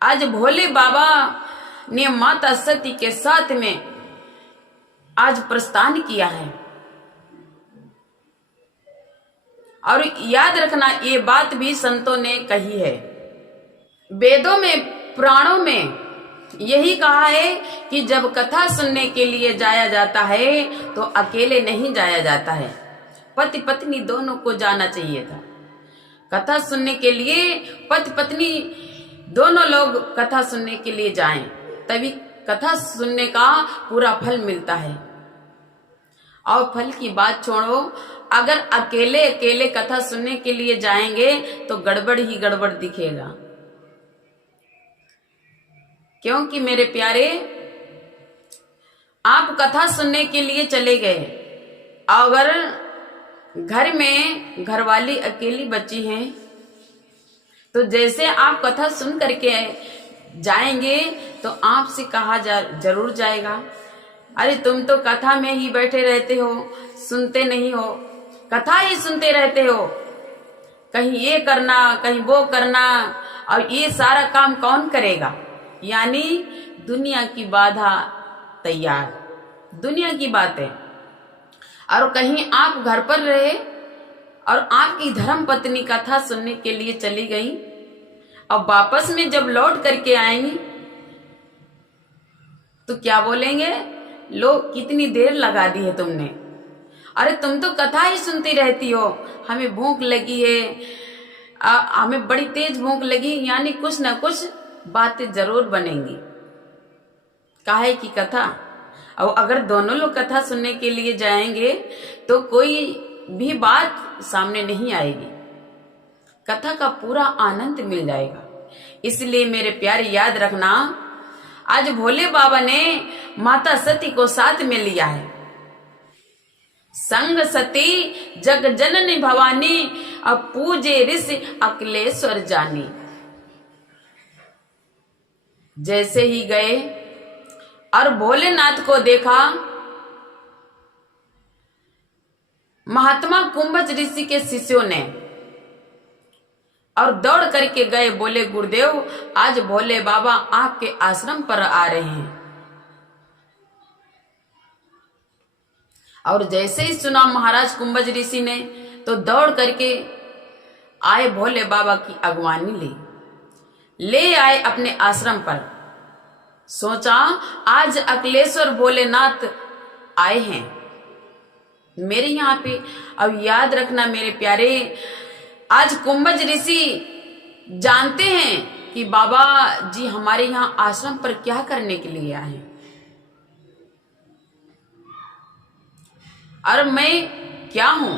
आज भोले बाबा ने माता सती के साथ में आज प्रस्थान किया है। और याद रखना, ये बात भी संतों ने कही है, वेदों में पुराणों में यही कहा है कि जब कथा सुनने के लिए जाया जाता है तो अकेले नहीं जाया जाता है, पति पत्नी दोनों को जाना चाहिए था। कथा सुनने के लिए पति पत्नी दोनों लोग कथा सुनने के लिए जाएं, तभी कथा सुनने का पूरा फल मिलता है। और फल की बात छोड़ो, अगर अकेले अकेले कथा सुनने के लिए जाएंगे तो गड़बड़ ही गड़बड़ दिखेगा। क्योंकि मेरे प्यारे, आप कथा सुनने के लिए चले गए, अगर घर में घरवाली अकेली बची हैं तो जैसे आप कथा सुन करके जाएंगे तो आपसे कहा जरूर जाएगा, अरे तुम तो कथा में ही बैठे रहते हो, सुनते नहीं हो, कथा ही सुनते रहते हो, कहीं ये करना कहीं वो करना, और ये सारा काम कौन करेगा। यानी दुनिया की बाधा तैयार, दुनिया की बातें। और कहीं आप घर पर रहे और आपकी धर्म पत्नी कथा सुनने के लिए चली गई, और वापस में जब लौट करके आएंगी तो क्या बोलेंगे, लो कितनी देर लगा दी है तुमने, अरे तुम तो कथा ही सुनती रहती हो, हमें भूख लगी है, हमें बड़ी तेज भूख लगी। यानी कुछ ना कुछ बातें जरूर बनेंगी, काहे की कथा। और अगर दोनों लोग कथा सुनने के लिए जाएंगे तो कोई भी बात सामने नहीं आएगी, कथा का पूरा आनंद मिल जाएगा। इसलिए मेरे प्यारे याद रखना, आज भोले बाबा ने माता सती को साथ में लिया है। संग सती जग जननी भवानी, अब पूजे ऋषि अकलेश्वर जानी। जैसे ही गए और भोलेनाथ को देखा, महात्मा कुंभज ऋषि के शिष्यों ने, और दौड़ करके गए, बोले गुरुदेव आज भोले बाबा आपके आश्रम पर आ रहे हैं। और जैसे ही सुना महाराज कुंभज ऋषि ने, तो दौड़ करके आए, भोले बाबा की अगवानी ले आए अपने आश्रम पर। सोचा आज अकलेश्वर भोलेनाथ आए हैं मेरे यहाँ पे। अब याद रखना मेरे प्यारे, आज कुंभज ऋषि जानते हैं कि बाबा जी हमारे यहाँ आश्रम पर क्या करने के लिए आए हैं, और मैं क्या हूं।